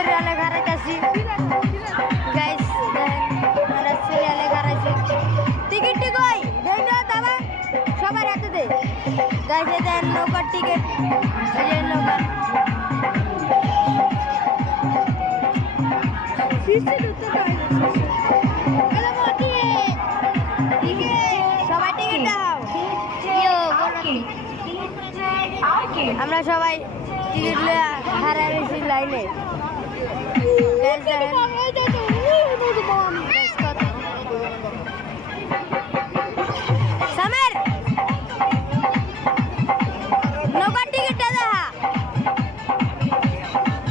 সিরিয়ালে খারাইতেছি গাইস আমরা সিরিয়ালে খারাইছি টিকিট কই দেই না দাদা সবার হাতে দে গাইস এই দেন নৌকার টিকিট এই নৌকা সিসি দুটো কই হ্যালো মোটি টিকিট সবাই টিকিট দাও ইয়ো আমরা সবাই টিকিট লয়ে হারাইছি লাইনে